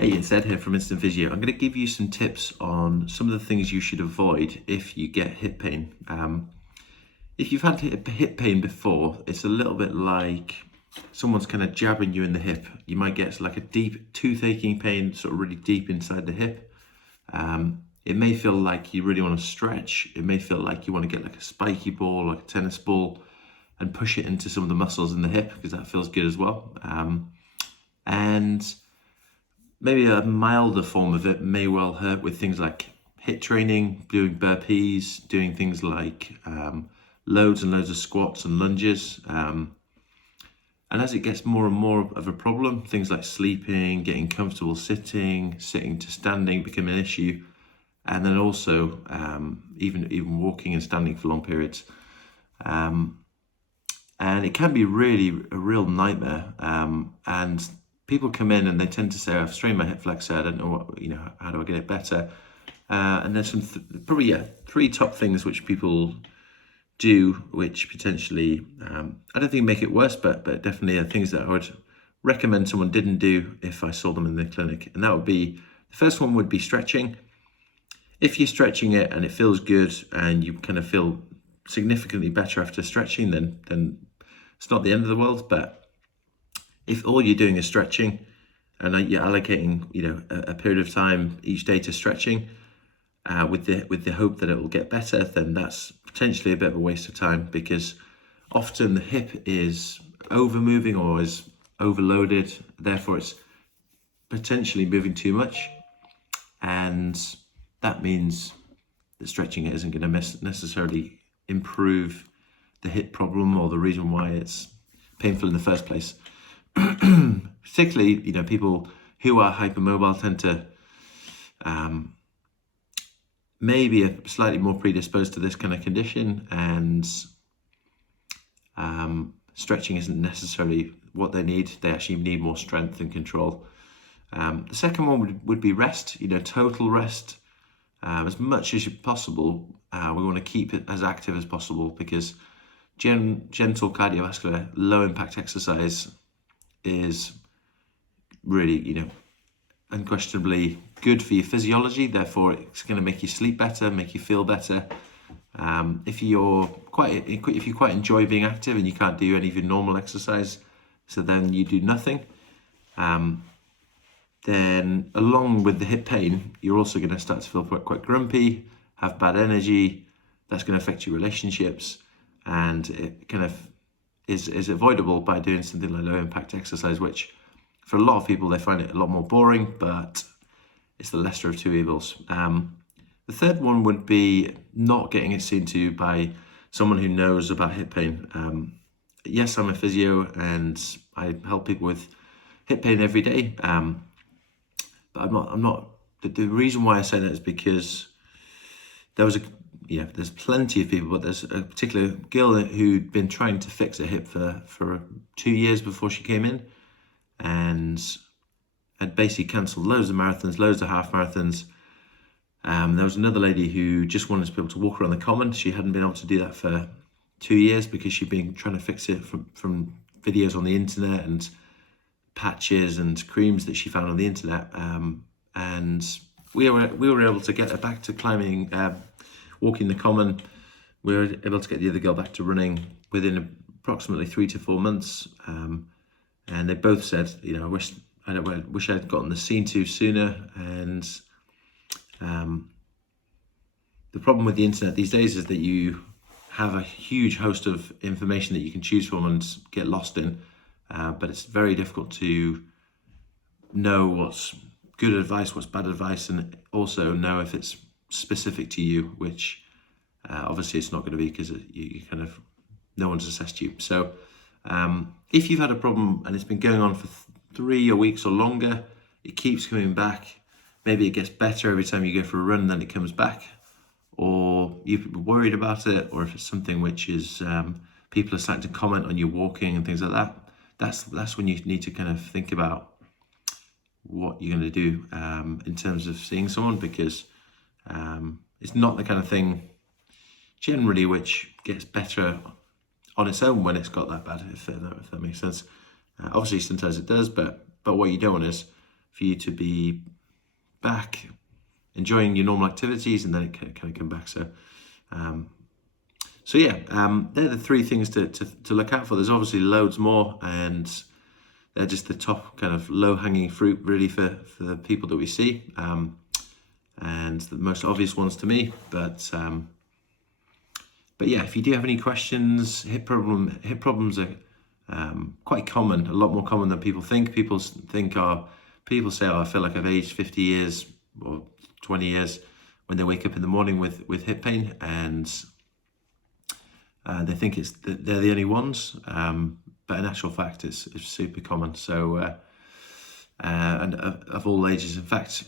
Hey, it's Ed here from Instant Physio. I'm going to give you some tips on some of the things you should avoid if you get hip pain. If you've had hip pain before, it's a little bit like someone's kind of jabbing you in the hip. You might get like a deep toothache pain, sort of really deep inside the hip. It may feel like you really want to stretch. It may feel like you want to get like a spiky ball, like a tennis ball, and push it into some of the muscles in the hip because that feels good as well. And maybe a milder form of it may well hurt with things like HIIT training, doing burpees, doing things like loads and loads of squats and lunges. And as it gets more and more of a problem, things like sleeping, getting comfortable sitting to standing become an issue. And then also even walking and standing for long periods. And it can be really a real nightmare. And people come in and they tend to say, I've strained my hip flexor, I don't know how do I get it better? And there's some three top things which people do, which potentially, I don't think make it worse, but definitely are things that I would recommend someone didn't do if I saw them in the clinic. And that would be, the first one would be stretching. If you're stretching it and it feels good and you kind of feel significantly better after stretching, then it's not the end of the world. But if all you're doing is stretching and you're allocating, a period of time each day to stretching with the hope that it will get better, then that's potentially a bit of a waste of time, because often the hip is over moving or is overloaded. Therefore, it's potentially moving too much. And that means that stretching it isn't going to necessarily improve the hip problem or the reason why it's painful in the first place. Particularly, people who are hypermobile tend to maybe are slightly more predisposed to this kind of condition, and stretching isn't necessarily what they need. They actually need more strength and control. The second one would be rest, total rest. As much as possible, we want to keep it as active as possible, because gentle cardiovascular, low impact exercise is really, unquestionably good for your physiology. Therefore, it's going to make you sleep better, make you feel better. If you quite enjoy being active and you can't do any of your normal exercise, so then you do nothing. Then along with the hip pain, you're also going to start to feel quite grumpy, have bad energy. That's going to affect your relationships, and it kind of is avoidable by doing something like low impact exercise, which for a lot of people, they find it a lot more boring, but it's the lesser of two evils. The third one would be not getting it seen to by someone who knows about hip pain. Yes, I'm a physio and I help people with hip pain every day. But I'm not. The reason why I say that is because there's plenty of people, but there's a particular girl who'd been trying to fix her hip for 2 years before she came in, and had basically cancelled loads of marathons, loads of half marathons. There was another lady who just wanted to be able to walk around the common. She hadn't been able to do that for 2 years because she'd been trying to fix it from videos on the internet and patches and creams that she found on the internet. And we were able to get her back to climbing, walking the common. We were able to get the other girl back to running within approximately 3 to 4 months. And they both said, I wish I'd gotten the scene to sooner. And the problem with the internet these days is that you have a huge host of information that you can choose from and get lost in. But it's very difficult to know what's good advice, what's bad advice, and also know if it's specific to you, which obviously it's not going to be, because you kind of, no one's assessed you. So if you've had a problem and it's been going on for 3 weeks or longer, it keeps coming back, maybe it gets better every time you go for a run, then it comes back, or you've been worried about it, or if it's something which is people are starting to comment on your walking and things like that, that's when you need to kind of think about what you're going to do in terms of seeing someone, because it's not the kind of thing generally which gets better on its own when it's got that bad, if that makes sense. Obviously, sometimes it does, but what you don't want is for you to be back enjoying your normal activities, and then it can kind of come back. So yeah, they're the three things to look out for. There's obviously loads more, and they're just the top kind of low-hanging fruit really for the people that we see, and the most obvious ones to me. But yeah, if you do have any questions, hip problems are quite common, a lot more common than people think. People say, oh, I feel like I've aged 50 years or 20 years when they wake up in the morning with hip pain, and they think they're the only ones, but in actual fact it's super common. So and of all ages, in fact,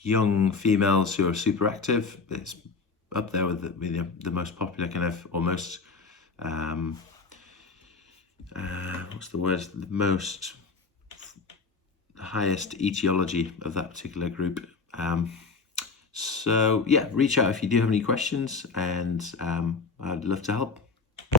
young females who are super active, it's up there with the most popular kind of, almost what's the word, the most highest etiology of that particular group. So yeah, reach out if you do have any questions, and I'd love to help.